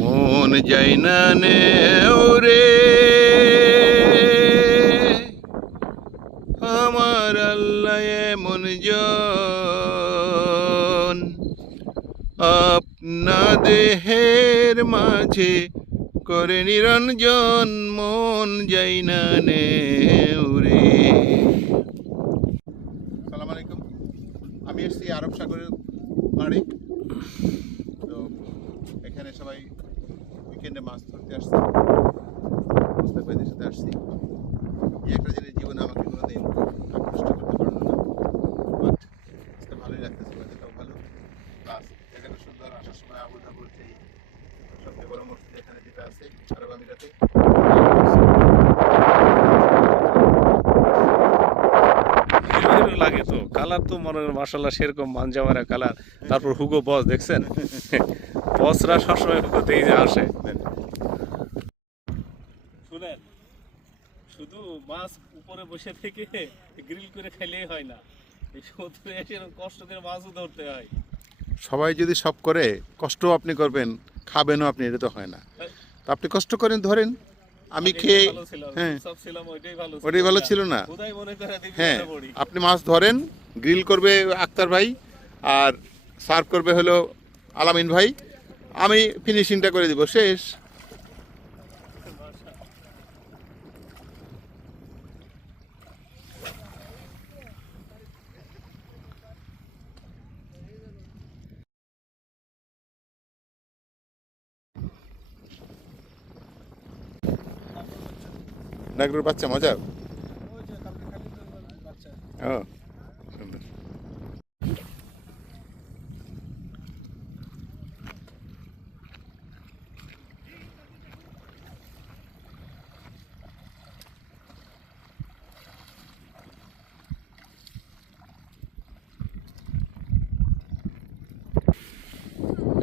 মন যায় না ওরে আমার আল্লাহ মন জন আপনা দেহের মাঝে করে নিরঞ্জন মন যাই না ওরে। সালাম আলাইকুম। আমি এসেছি আরব সাগরের পাড়ে। তো এখানে সবাই উইকেন্ডে মাছ ধরতে আসছে, মুস্তাক ভাইদের সাথে আসছি। এই একটা জিনিস জীবনে আমাকে কোনোদিন আকৃষ্ট করতে পারলো না, বাট আজকে ভালোই লাগতেছে, বাজারটাও ভালো, প্লাস এখানে সুন্দর। আসার সময় আবু ধাবুর যেই সবচেয়ে বড় মসজিদ এখানে যেটা আছে আরব আমিরাতে, লাগে তো কালার তো মনে হয় মাশাআল্লাহ সেরকম মানজামারা কালার। তারপর হুগো বস দেখছেন, বসরা সবসময় হুগোতেই যে আসে। শুনেন, শুধু মাছ উপরে বসে থেকে গ্রিল করে খাইলেই হয় না, এই সমুদ্রে এসে কষ্ট করে মাছও ধরতে হয়। সবাই যদি সব করে কষ্টও আপনি করবেন, খাবেনও আপনি, এটা তো হয় না। তো আপনি কষ্ট করেন, ধরেন, আমি খেয়ে, হ্যাঁ ওটাই ভালো ছিল না। হ্যাঁ, আপনি মাছ ধরেন, গ্রিল করবে আক্তার ভাই আর সার্ভ করবে হলো আলামিন ভাই, আমি ফিনিশিংটা করে দিব, শেষ। নাগরের বাচ্চা মজা। ও সুন্দর।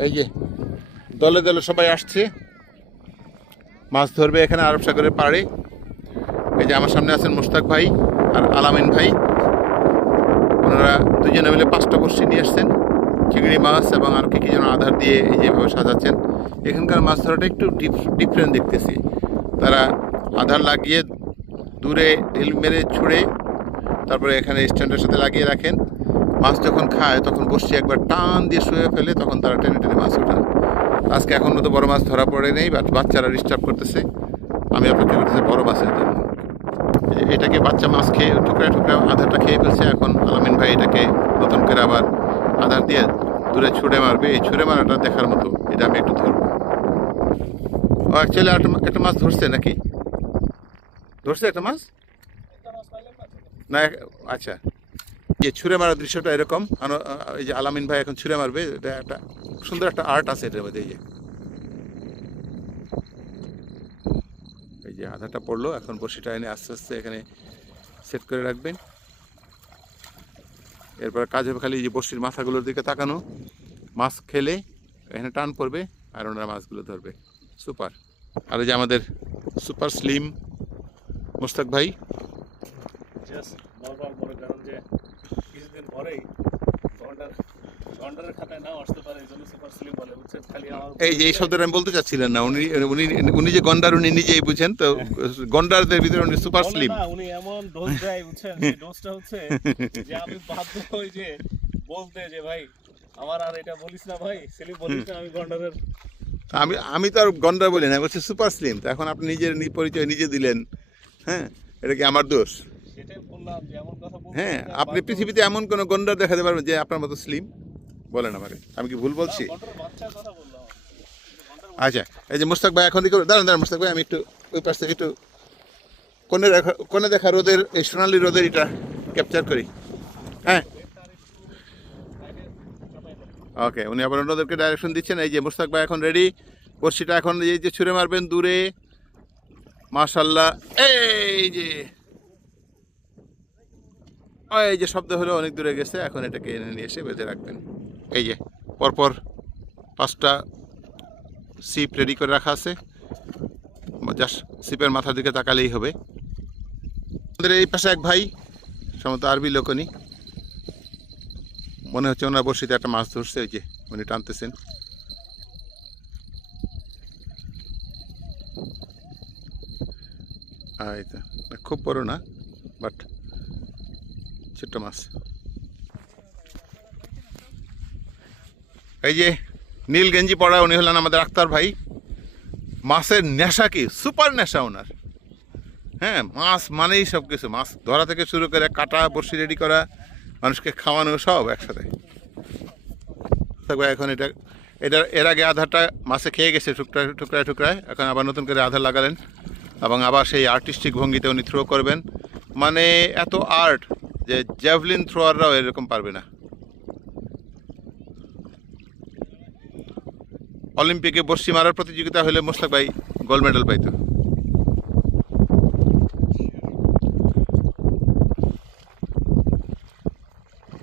এই যে দলে দলে সবাই আসছে মাছ ধরবে এখানে আরব সাগরের পাড়ে। এই যে আমার সামনে আছেন মুস্তাক ভাই আর আলামিন ভাই, ওনারা দুজনে মিলে 5টা বড়শি নিয়ে আসছেন, চিংড়ি মাছ এবং আর কি যেন আধার দিয়ে এই যেভাবে সাজাচ্ছেন। এখানকার মাছ ধরাটা একটু ডিফারেন্ট দেখতেছি। তারা আধার লাগিয়ে দূরে ঢিল মেরে ছুঁড়ে তারপরে এখানে স্ট্যান্ডের সাথে লাগিয়ে রাখেন। মাছ যখন খায় তখন বড়শি একবার টান দিয়ে শুয়ে ফেলে, তখন তারা টেনে টেনে মাছ ওঠান। আজকে এখনও তো বড় মাছ ধরা পড়ে নেই, বাট বাচ্চারা ডিস্টার্ব করতেছে। আমি অপেক্ষা করতেছি বড় মাছের জন্য। এটাকে বাচ্চা মাছ খেয়ে টুকরা টুকরা আধারটা খেয়ে ফেলছে। এখন আলামিন ভাই এটাকে নতুন করে আবার আধার দিয়ে দূরে ছুঁড়ে মারবে। এই ছুঁড়ে মারাটা দেখার মতো, এটা আমি একটু ধরবো। ও অ্যাকচুয়ালি একটা মাছ ধরছে নাকি? ধরছে একটা মাছ না? আচ্ছা, এই ছুঁড়ে মারার দৃশ্যটা এরকম। এই যে আলামিন ভাই এখন ছুঁড়ে মারবে, এটা একটা সুন্দর একটা আর্ট আছে এটার মধ্যে। এই যে আধাটা পড়লো, এখন বড়শিটা এনে আস্তে আস্তে এখানে সেট করে রাখবেন। এরপর কাজ হবে খালি এই যে বড়শির মাথাগুলোর দিকে তাকানো, মাছ খেলে এখানে টান পড়বে আর ওনারা মাছগুলো ধরবে। সুপার। আর এই যে আমাদের সুপার স্লিম মুস্তাক ভাই, এই যে এই শব্দটা আমি বলতে চাচ্ছিলেন না। উনি উনি উনি যে গন্ডার, উনি নিজেই বুঝেন তো। গন্ডারদের ভিতরে উনি সুপার স্লিম। উনি এমন ডোজ দেয় বুঝছেন, সেই ডোজটা হচ্ছে যে আমি বাধ্য হই যে বলতে যে ভাই আমার আর এটা বলিস না, ভাই স্লিম বলিস না, আমি গন্ডারের। আমি তো আর গন্ডার বলি না, বলছি সুপার স্লিম। তো এখন আপনি নিজের পরিচয় নিজে দিলেন, হ্যাঁ, এটা কি আমার দোষ? সেটাই বললাম যে এমন কথা বলতে। হ্যাঁ, আপনি পৃথিবীতে এমন কোনো গন্ডার দেখাতে পারবেন যে আপনার মতো স্লিম? বলেন আমাকে, আমি কি ভুল বলছি? আচ্ছা, এই যে মুস্তাক ভাই এখন দিকে দাঁড়ান দাঁড়ান মুস্তাক ভাই, আমি একটু ওই পাশ থেকে একটু কোণে দেখা রোদের, এই সোনালি রোদের এটা ক্যাপচার করি। হ্যাঁ, ওকে। উনি আবার অন্যদেরকে ডাইরেকশন দিচ্ছেন। এই যে মুস্তাক ভাই এখন রেডি, বড়শিটা এখন এই যে ছুঁড়ে মারবেন দূরে। মাশাল্লাহ, এই যে শব্দ হলো অনেক দূরে গেছে, এখন এটাকে এনে নিয়ে এসে বেঁধে রাখবেন। এই যে পরপর 5টা সিপ রেডি করে রাখা আছে, জাস্ট সিপের মাথার দিকে তাকালেই হবে। আমাদের এই পাশে এক ভাই, সম্ভবত আরবি লোকনি, মনে হচ্ছে ওনার বড়শিতে একটা মাছ ধরছে। ওই যে উনি টানতেছেন। এই তো না, খুব বড় না, বাট ছোট্ট মাছ। এই যে নীল গেঞ্জি পড়া উনি হলেন আমাদের আক্তার ভাই। মাছের নেশা কি সুপার নেশা ওনার। হ্যাঁ, মাছ মানেই সব কিছু, মাছ ধরা থেকে শুরু করে কাটা বড়শি রেডি করা, মানুষকে খাওয়ানো, সব একসাথে থাকবে। এখন এর আগে আধারটা মাছে খেয়ে গেছে টুকরায় টুকরায় টুকরায়, এখন আবার নতুন করে আধার লাগালেন এবং আবার সেই আর্টিস্টিক ভঙ্গিতে উনি থ্রো করবেন। মানে এত আর্ট যে জ্যাভলিন থ্রোয়াররাও এরকম পারবে না। অলিম্পিকে বর্ষি মারার প্রতিযোগিতা হলে মোশতাক ভাই গোল্ড মেডেল পাইতো।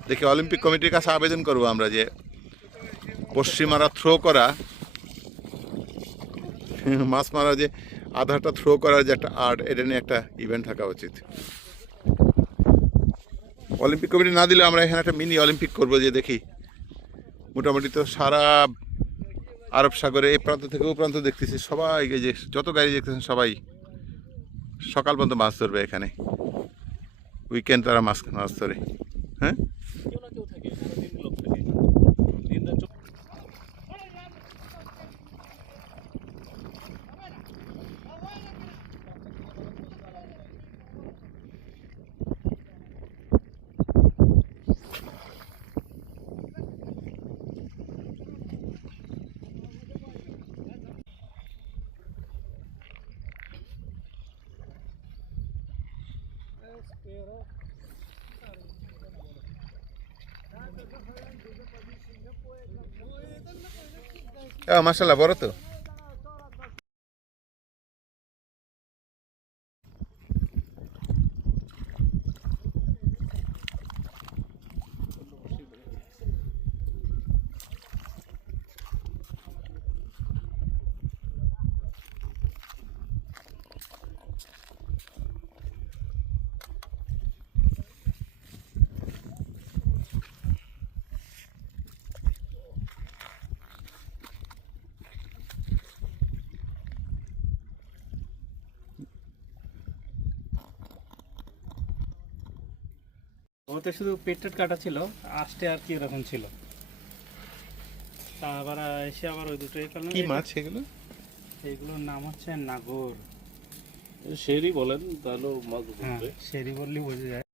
দেখি অলিম্পিক কমিটির কাছে আবেদন করবো আমরা যে বর্ষি মারা থ্রো করা, মাছ মারা যে আধারটা থ্রো করার যে একটা আর্ট, এটা নিয়ে একটা ইভেন্ট থাকা উচিত। অলিম্পিক কমিটি না দিলে আমরা এখানে একটা মিনি অলিম্পিক করবো, যে দেখি মোটামুটি তো সারা আরব সাগরে এই প্রান্ত থেকে ও প্রান্ত দেখতেছি সবাই, এই যে যত গাড়ি দেখতেছেন সবাই সকাল পর্যন্ত মাছ ধরবে এখানে, উইকেন্ড তারা মাছ ধরে। হ্যাঁ, কেউ না কেউ থাকে, সারা দিন লোক থাকে, দিন রাত মাশাআল্লাহ বড় তো। ওতে শুধু পেটের কাটা ছিল, আস্তে আর কি এরকম ছিল। তা আবার এসে আবার ওই দুটোই পেলাম। কি মাছ এগুলো? এইগুলোর নাম হচ্ছে নাগর। শেরি বলেন তাহলে মাছ হ্যাঁ, ধরবে। সেরি বললেই বোঝা যায়।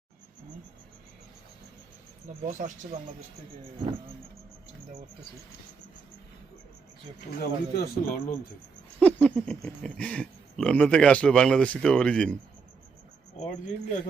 বস আসছে বাংলাদেশ থেকে, চিন্তা করতেছি উনি তো আসলে লন্ডন থেকে। লন্ডন থেকে আসলো, বাংলাদেশি তো অরিজিন। অরিজিন এখন